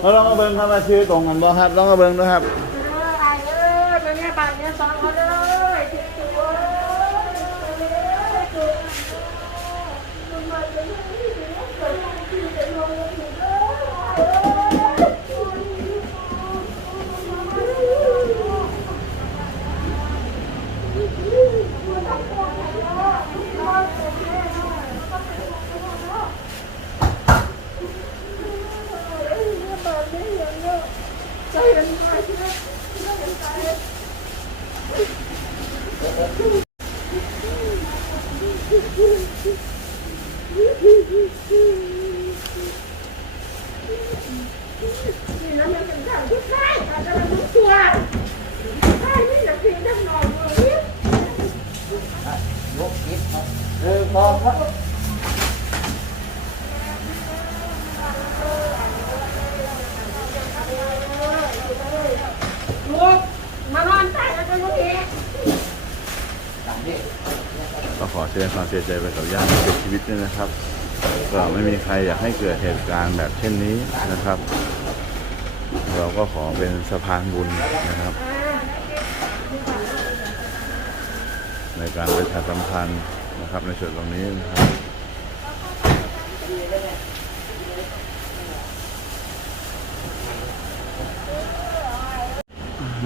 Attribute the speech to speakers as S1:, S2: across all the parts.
S1: แล้วเรามาเบิ่งครับว่าชื่อตรงกันบ่ครับลองมาเบิ่งด้วยครับ
S2: ไปเลยมาเนี่ยไปเนี่ยสองคนเลยจุ๊บจุ๊บจุ๊บจุ๊บ ใจมันมาที่นั่นที่นั่นใจ นี่นะมันเป็นข่าวที่ใช่อาจจะมันรู้ตัวใช่นี่จะเพียงดังนอนเลย
S1: เออพอครับ
S2: ลูกมานอนใต้แล้วก็ลูกเอง
S1: ก็ ขอแสดงความเสียใจไปกับญาติผู้เสียชีวิตด้วยนะครับก็ไม่มีใครอยากให้เกิดเหตุการณ์แบบเช่นนี้นะครับ เราก็ขอเป็นสะพานบุญนะครับ ในการประชาสัมพันธ์นะครับในส่วนตรงนี้นะครับ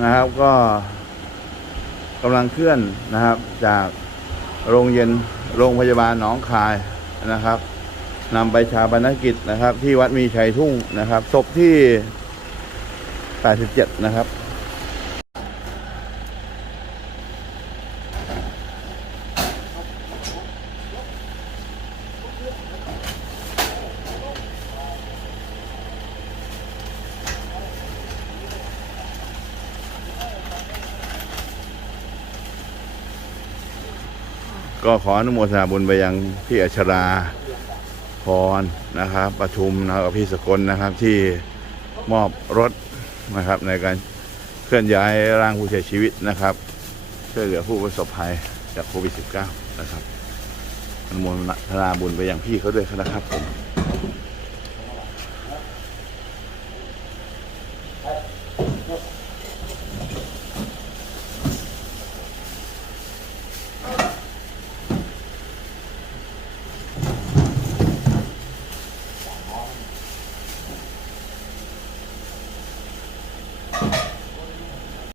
S1: นะครับก็กำลังเคลื่อนนะครับจาก โรงเย็นโรงพยาบาลหนองคายนะครับนำไปชาปนกิจนะครับ ที่วัดมีชัยทุ่งนะครับศพที่ 87 นะครับ ก็ขออนุโมทนาบุญไปยังพี่อัชราพรนะครับประชุมนะครับกับพี่สกลนะครับที่มอบรถนะครับในการเคลื่อนย้ายร่างผู้เสียชีวิตนะครับช่วยเหลือผู้ประสบภัยจากโควิด -19 นะครับอนุโมทนาบุญไปยังพี่เขาด้วยนะครับผม